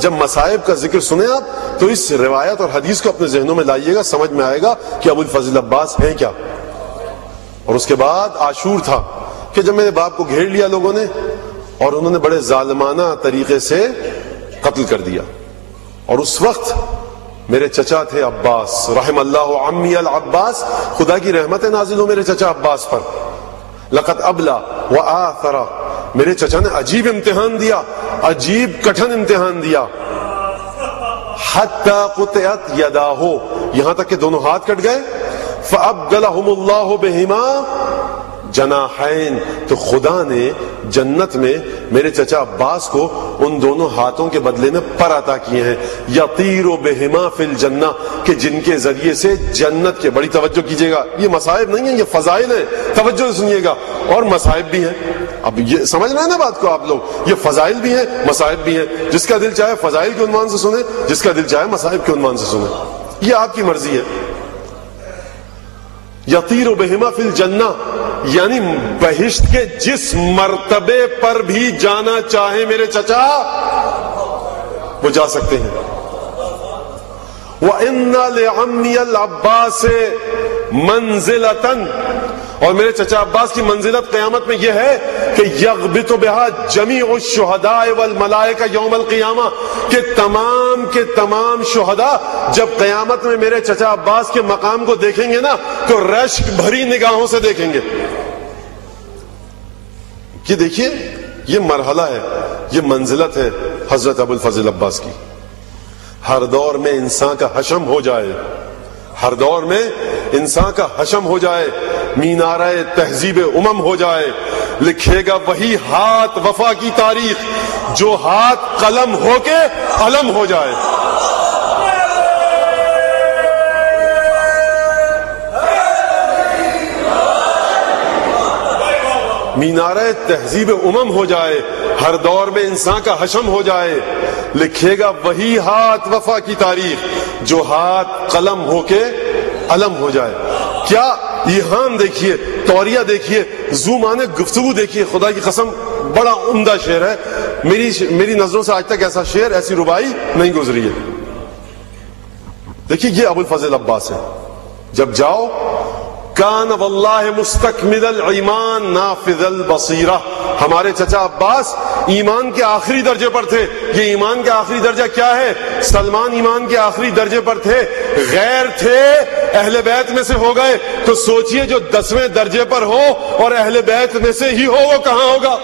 جب مصائب کا ذکر سنیں آپ تو اس روایت اور حدیث کو اپنے ذہنوں میں لائیے گا, سمجھ میں آئے گا کہ ابو الفضل عباس ہیں کیا. اور اس کے بعد عاشور تھا کہ جب میرے باپ کو گھیر لیا لوگوں نے اور انہوں نے بڑے ظالمانہ طریقے سے قتل کر دیا. اور اس وقت میرے چچا تھے عباس, رحم اللہ عمی العباس, خدا کی رحمت نازل ہو میرے چچا عباس پر. لقد ابلا وآثرا, میرے چچا نے عجیب امتحان دیا, عجیب کٹھن امتحان دیا. حتی قطعت یداہ, یہاں تک کہ دونوں ہاتھ کٹ گئے. فابدلہم اللہ بہما جناحین, تو خدا نے جنت میں میرے چچا عباس کو ان دونوں ہاتھوں کے بدلے میں پر عطا کیے ہیں. یطیر بہما فی الجنہ, کہ جن کے ذریعے سے جنت کے, بڑی توجہ کیجئے گا, یہ مصائب نہیں ہیں, یہ فضائل ہیں, توجہ سنیے گا, اور مصائب بھی ہیں. اب یہ سمجھ رہے ہیں نا بات کو آپ لوگ, یہ فضائل بھی ہیں مصائب بھی ہیں. جس کا دل چاہے فضائل کے عنوان سے سنیں, جس کا دل چاہے مصائب کے عنوان سے سنیں, یہ آپ کی مرضی ہے. یطیر بہما فی الجنہ, یعنی بہشت کے جس مرتبے پر بھی جانا چاہے میرے چچا وہ جا سکتے ہیں. وَإِنَّ لِعَمِّيَ الْعَبَّاسِ مَنزِلَةً, اور میرے چچا عباس کی منزلت قیامت میں یہ ہے کہ یغبط بها جمیع الشہداء والملائکہ یوم القیامہ, کہ تمام شہداء جب قیامت میں میرے چچا عباس کے مقام کو دیکھیں گے نا تو رشک بھری نگاہوں سے دیکھیں گے. یہ دیکھیے, یہ مرحلہ ہے, یہ منزلت ہے حضرت ابو الفضل عباس کی. ہر دور میں انسان کا حشم ہو جائے, ہر دور میں انسان کا حشم ہو جائے, مینارہ تہذیب امم ہو جائے, لکھے گا وہی ہاتھ وفا کی تاریخ جو ہاتھ قلم ہو کے علم ہو جائے. مینارہ تہذیب امم ہو جائے, ہر دور میں انسان کا حشم ہو جائے, لکھے گا وہی ہاتھ وفا کی تاریخ جو ہاتھ قلم ہو کے علم ہو جائے. کیا ایہام دیکھیے, توریہ دیکھیے, زومانے گفتگو دیکھیے, خدا کی قسم بڑا عمدہ شعر ہے. میری نظروں سے آج تک ایسا شعر, ایسی ربائی نہیں گزری ہے. دیکھیے یہ ابو الفضل عباس ہے. جب جاؤ کان واللہ مستکمل الایمان نافذ البصیرہ, ہمارے چچا عباس ایمان کے آخری درجے پر تھے. یہ ایمان کا آخری درجہ کیا ہے؟ سلمان ایمان کے آخری درجے پر تھے, غیر تھے, اہل بیت میں سے ہو گئے. تو سوچئے جو 10ویں درجے پر ہو اور اہل بیت میں سے ہی ہو وہ کہاں ہوگا؟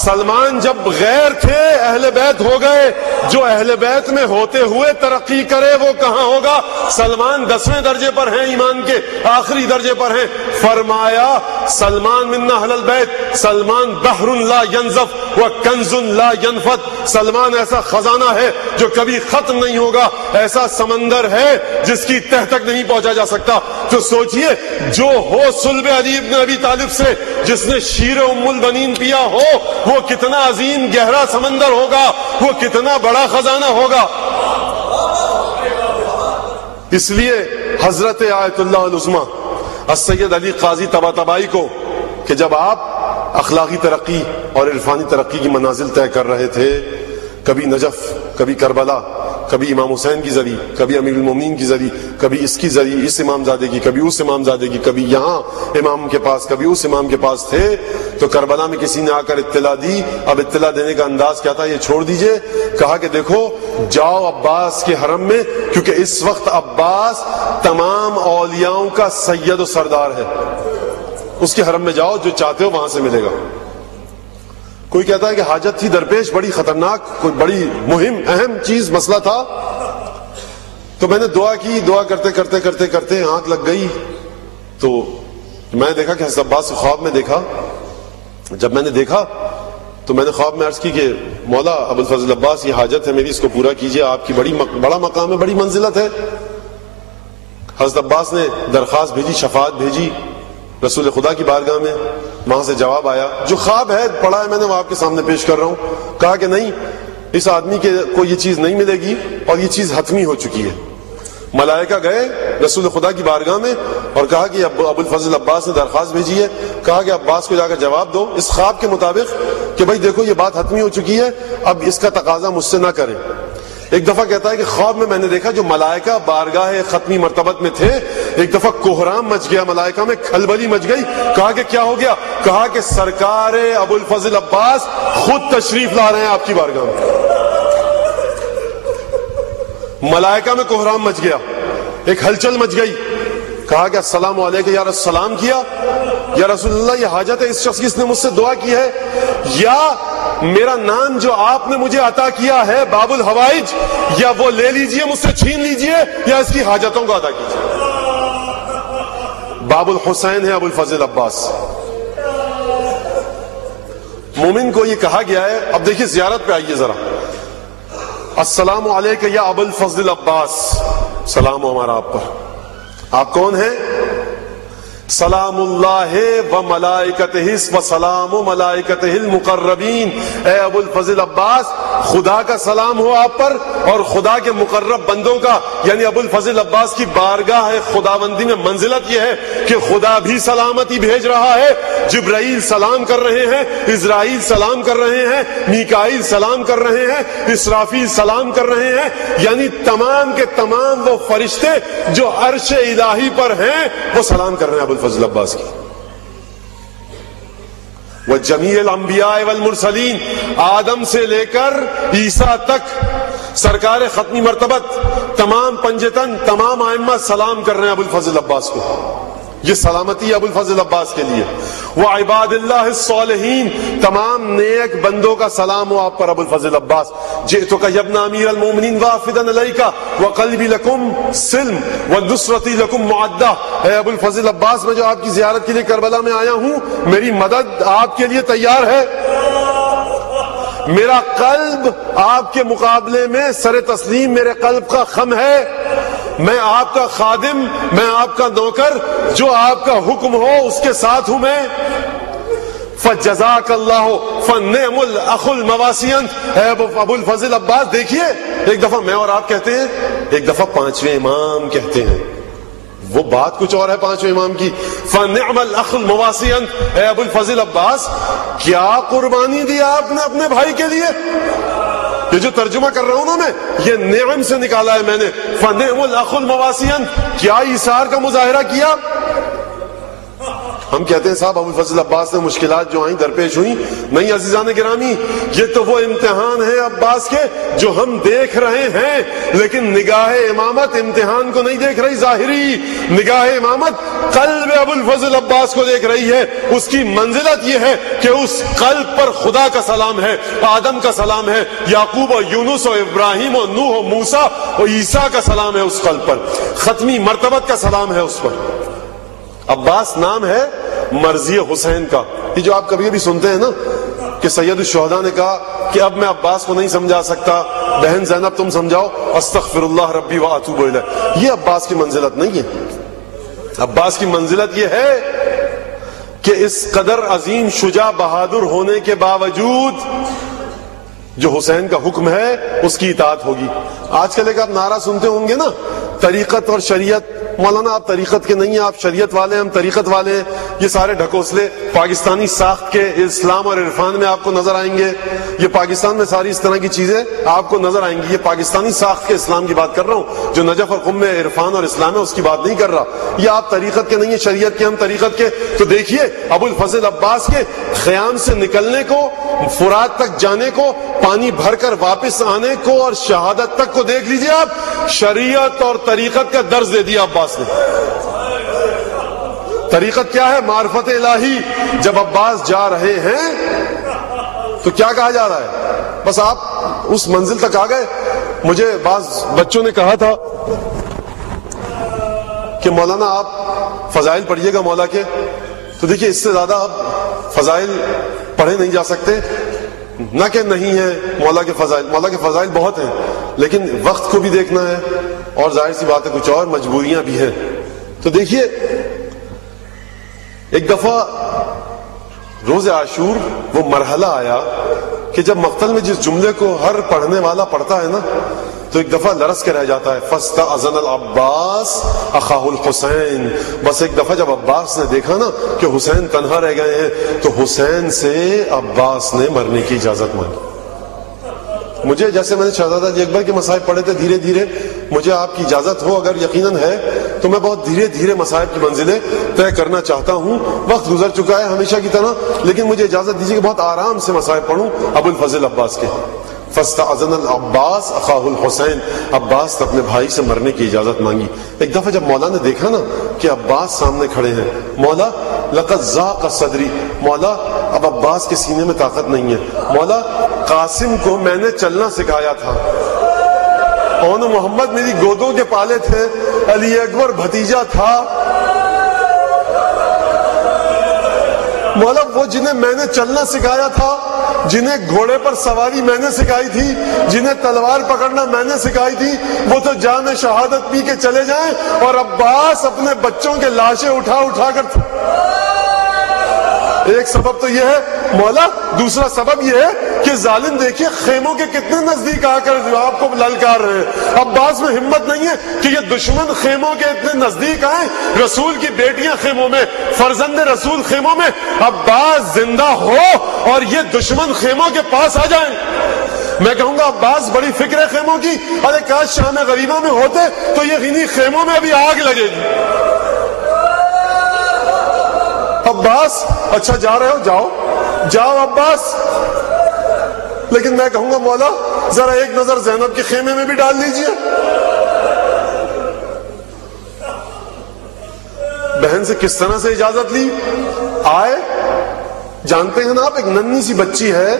سلمان جب غیر تھے اہل بیت ہو گئے, جو اہل بیت میں ہوتے ہوئے ترقی کرے وہ کہاں ہوگا؟ سلمان 10ویں درجے پر ہیں, ایمان کے آخری درجے پر ہیں. فرمایا سلمان من اہل البیت, سلمان بحر لا ینزف و کنز لا ینفد, سلمان ایسا خزانہ ہے جو کبھی ختم نہیں ہوگا, ایسا سمندر ہے جس کی تہ تک نہیں پہنچا جا سکتا. تو سوچئے جو ہو صلب علی ابن ابی طالب سے, جس نے شیر ام البنین پیا ہو, وہ کتنا عظیم گہرا سمندر ہوگا, وہ کتنا بڑا خزانہ ہوگا. اس لیے حضرت آیت اللہ العظمیٰ السید علی قاضی طباطبائی کو, کہ جب آپ اخلاقی ترقی اور عرفانی ترقی کی منازل طے کر رہے تھے, کبھی نجف, کبھی کربلا, کبھی امام حسین کی زری, کبھی امیر المومنین کی زری, کبھی اس کی زری, اس امام زادے کی, کبھی اس امام زادے کی, کبھی یہاں امام کے پاس, کبھی اس امام کے پاس تھے, تو کربلا میں کسی نے آ کر اطلاع دی. اب اطلاع دینے کا انداز کیا تھا یہ چھوڑ دیجئے. کہا کہ دیکھو جاؤ عباس کے حرم میں, کیونکہ اس وقت عباس تمام اولیاؤں کا سید و سردار ہے, اس کے حرم میں جاؤ, جو چاہتے ہو وہاں سے ملے گا. کوئی کہتا ہے کہ حاجت تھی درپیش, بڑی خطرناک, کوئی بڑی مہم اہم چیز مسئلہ تھا. تو میں نے دعا کی, دعا کرتے کرتے کرتے کرتے آنکھ لگ گئی. تو میں دیکھا کہ حضرت عباس خواب میں دیکھا. جب میں نے دیکھا تو میں نے خواب میں عرض کی کہ مولا ابو الفضل عباس یہ حاجت ہے میری, اس کو پورا کیجئے, آپ کی بڑا مقام ہے, بڑی منزلت ہے. حضرت عباس نے درخواست بھیجی, شفاعت بھیجی رسول خدا کی بارگاہ میں. وہاں سے جواب آیا, جو خواب ہے پڑھا ہے میں نے وہ آپ کے سامنے پیش کر رہا ہوں. کہا کہ نہیں, اس آدمی کو یہ چیز نہیں ملے گی اور یہ چیز حتمی ہو چکی ہے. ملائکہ گئے رسول خدا کی بارگاہ میں اور کہا کہ ابو الفضل عباس نے درخواست بھیجی ہے. کہا کہ عباس کو جا کر جواب دو اس خواب کے مطابق کہ بھائی دیکھو یہ بات حتمی ہو چکی ہے، اب اس کا تقاضا مجھ سے نہ کریں۔ ایک دفعہ کہتا ہے کہ خواب میں نے دیکھا جو ملائکہ بارگاہ ختمی مرتبت میں تھے، ایک دفعہ کوہرام مچ گیا، ملائکہ میں کھلبلی مچ گئی۔ کہا کہ کیا ہو گیا؟ کہا کہ سرکار ابو الفضل عباس خود تشریف لا رہے ہیں آپ کی بارگاہ میں۔ ملائکہ میں کوہرام مچ گیا، ایک ہلچل مچ گئی۔ کہا کہ السلام علیکم، یا سلام کیا، یا رسول اللہ یہ حاجت ہے اس شخص کی، اس نے مجھ سے دعا کی ہے، یا میرا نام جو آپ نے مجھے عطا کیا ہے باب الحوائج، یا وہ لے لیجئے مجھ سے چھین لیجئے، یا اس کی حاجتوں کو ادا کیجئے۔ باب الحسین ہے ابو الفضل عباس۔ مومن کو یہ کہا گیا ہے۔ اب دیکھیے زیارت پہ آئیے ذرا، السلام علیکم یا ابو الفضل عباس، سلام ہو ہمارا آپ پر۔ آپ کون ہیں؟ سلام اللہ و ملائکتہ و سلام و ملائکتہ المقربین، اے ابو الفضل عباس خدا کا سلام ہو آپ پر اور خدا کے مقرب بندوں کا، یعنی ابو الفضل عباس کی بارگاہ خداوندی میں منزلت یہ ہے کہ خدا بھی سلامتی بھیج رہا ہے، جبرائیل سلام کر رہے ہیں، اسرائیل سلام کر رہے ہیں، میکائیل سلام کر رہے ہیں، اسرافیل سلام کر رہے ہیں، یعنی تمام کے تمام وہ فرشتے جو عرش الہی پر ہیں وہ سلام کر رہے ہیں ابو الفضل عباس کی۔ وجمیع الانبیاء والمرسلین، آدم سے لے کر عیسیٰ تک سرکار ختمی مرتبت، تمام پنجتن، تمام ائمہ سلام کر رہے ہیں ابو الفضل عباس کو۔ یہ سلامتی ہے ابو الفضل عباس کے لیے۔ وعباد اللہ الصالحین، تمام نیک بندوں کا سلام ہو آپ پر ابو الفضل عباس۔ جئتک یا ابن امیر المومنین وافدا الیک وقلبی لکم سلم ونصرتی لکم معدہ، اے ابو الفضل عباس میں جو آپ کی زیارت کے لیے کربلا میں آیا ہوں، میری مدد آپ کے لیے تیار ہے، میرا قلب آپ کے مقابلے میں سر تسلیم میرے قلب کا خم ہے، میں آپ کا خادم، میں آپ کا نوکر، جو آپ کا حکم ہو اس کے ساتھ ہوں میں۔ فجزاک اللہ فنعم الاخ المواسین، اے ابو الفضل عباس دیکھیے، ایک دفعہ میں اور آپ کہتے ہیں، ایک دفعہ پانچویں امام کہتے ہیں، وہ بات کچھ اور ہے پانچویں امام کی۔ فنعم الاخ المواسین، اے ابو الفضل عباس کیا قربانی دی آپ نے اپنے بھائی کے لیے؟ یہ جو ترجمہ کر رہا ہوں نا میں، یہ نعم سے نکالا ہے میں نے۔ فنعم الاخ المواسین، کیا ایثار کا مظاہرہ کیا؟ ہم کہتے ہیں صاحب ابو الفضل عباس نے مشکلات جو آئیں درپیش ہوئیں، نہیں عزیزان گرامی، یہ تو وہ امتحان ہے عباس کے جو ہم دیکھ رہے ہیں، لیکن نگاہ امامت امتحان کو نہیں دیکھ رہی ظاہری، نگاہ امامت قلب ابو الفضل عباس کو دیکھ رہی ہے۔ اس کی منزلت یہ ہے کہ اس قلب پر خدا کا سلام ہے، آدم کا سلام ہے، یعقوب و یونس و ابراہیم و نوح و موسیٰ و عیسیٰ کا سلام ہے اس قلب پر، ختمی مرتبت کا سلام ہے اس پر۔ عباس نام ہے مرضی حسین کا۔ یہ جو آپ کبھی کبھی سنتے ہیں نا کہ سید الشہداء نے کہا کہ اب میں عباس کو نہیں سمجھا سکتا، بہن زینب تم سمجھاؤ، استغفر اللہ ربی واتوب الیہ، یہ عباس کی منزلت نہیں ہے۔ عباس کی منزلت یہ ہے کہ اس قدر عظیم شجاع بہادر ہونے کے باوجود جو حسین کا حکم ہے اس کی اطاعت ہوگی۔ آج کل ایک آپ نعرہ سنتے ہوں گے نا، طریقت اور شریعت، مولانا آپ طریقت کے نہیں ہیں، آپ شریعت والے ہیں، ہم طریقت والے ہیں، یہ سارے ڈھکوسلے پاکستانی ساخت کے اسلام اور عرفان میں آپ کو نظر آئیں گے۔ یہ پاکستان میں ساری اس طرح کی چیزیں آپ کو نظر آئیں گی۔ یہ پاکستانی ساخت کے اسلام کی بات کر رہا ہوں، جو نجف اور قم میں عرفان اور اسلام ہے اس کی بات نہیں کر رہا۔ یہ آپ طریقت کے نہیں ہیں، شریعت کے، ہم طریقت کے۔ تو دیکھیے ابو الفضل عباس کے خیام سے نکلنے کو، فرات تک جانے کو، پانی بھر کر واپس آنے کو اور شہادت تک کو دیکھ لیجئے آپ، شریعت اور طریقت کا درس دے دیا عباس نے۔ طریقت کیا ہے؟ معرفت الہی۔ جب عباس جا رہے ہیں تو کیا کہا جا رہا ہے؟ بس آپ اس منزل تک آ گئے۔ مجھے بعض بچوں نے کہا تھا کہ مولانا آپ فضائل پڑھیے گا مولا کے، تو دیکھیے اس سے زیادہ اب فضائل پڑھے نہیں جا سکتے، نہ کہ نہیں ہے مولا کے فضائل، مولا کے فضائل بہت ہیں، لیکن وقت کو بھی دیکھنا ہے اور ظاہر سی بات ہے کچھ اور مجبوریاں بھی ہیں۔ تو دیکھیے ایک دفعہ روز عاشور وہ مرحلہ آیا کہ جب مقتل میں جس جملے کو ہر پڑھنے والا پڑھتا ہے نا تو ایک دفعہ لرز کے رہ جاتا ہے. فاستأذن العباس اخاہ الحسین. بس ایک دفعہ جب عباس نے دیکھا نا کہ حسین تنہا رہ گئے ہیں تو حسین سے عباس نے مرنے کی اجازت مانگی. مجھے جیسے میں نے شہزادہ جی اکبر کے مصائب پڑھے تھے دھیرے دھیرے، مجھے آپ کی اجازت ہو اگر یقیناً ہے تو میں بہت دھیرے دھیرے مصائب کی منزلیں طے کرنا چاہتا ہوں. وقت گزر چکا ہے ہمیشہ کی طرح، لیکن مجھے اجازت دیجیے کہ بہت آرام سے مصائب پڑھوں ابو الفضل عباس کے. فاستأذن العباس اخاہ الحسین. عباس نے اپنے بھائی سے مرنے کی اجازت مانگی. ایک دفعہ جب مولا نے دیکھا نا کہ عباس سامنے کھڑے ہیں، مولا لقد ضاق صدری، مولا اب عباس کے سینے میں طاقت نہیں ہے. مولا قاسم کو میں نے چلنا سکھایا تھا، اون محمد میری گودوں کے پالے تھے، علی اکبر بھتیجا تھا. مولا وہ جنہیں میں نے چلنا سکھایا تھا، جنہیں گھوڑے پر سواری میں نے سکھائی تھی، جنہیں تلوار پکڑنا میں نے سکھائی تھی، وہ تو جام شہادت پی کے چلے جائیں اور عباس اپنے بچوں کے لاشیں اٹھا اٹھا کر. ایک سبب تو یہ ہے مولا، دوسرا سبب یہ ہے کہ ظالم دیکھیے خیموں کے کتنے نزدیک آ کر آپ کو للکار رہے ہیں. عباس میں ہمت نہیں ہے کہ یہ دشمن خیموں کے اتنے نزدیک آئیں، رسول کی بیٹیاں خیموں میں، فرزند رسول خیموں میں، عباس زندہ ہو اور یہ دشمن خیموں کے پاس آ جائیں. میں کہوں گا عباس بڑی فکر ہے خیموں کی، ارے کاش شام غریبہ میں ہوتے تو یہ انہی خیموں میں ابھی آگ لگے گی. عباس اچھا جا رہے ہو، جاؤ جاؤ عباس، لیکن میں کہوں گا مولا ذرا ایک نظر زینب کے خیمے میں بھی ڈال دیجئے. بہن سے کس طرح سے اجازت لی، آئے. جانتے ہیں نا آپ، ایک ننھی سی بچی ہے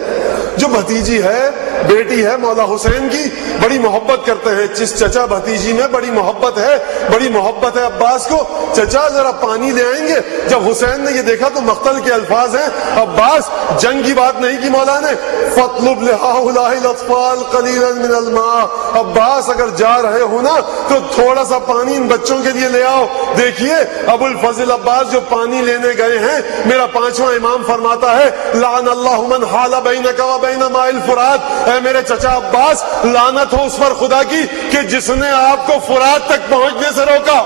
جو بھتیجی ہے، بیٹی ہے مولا حسین کی، بڑی محبت کرتے ہیں. جس چچا بھتیجی میں بڑی محبت ہے، بڑی محبت ہے عباس کو. چچا ذرا پانی لے آئیں گے. جب حسین نے یہ دیکھا تو مقتل کے الفاظ ہیں. عباس جنگ کی بات نہیں کی مولا نے، فاطلب لهؤلاء الاطفال قليلا من الماء. عباس اگر جا رہے ہو نا تو تھوڑا سا پانی ان بچوں کے لیے لے آؤ. دیکھیے ابو الفضل عباس جو پانی لینے گئے ہیں، میرا پانچواں امام فرماتا ہے لعن اللہ من حال بینک و بین ماء الفرات. اے میرے چچا عباس، لعنت ہو اس پر خدا کی کہ جس نے آپ کو فرات تک پہنچنے سے روکا.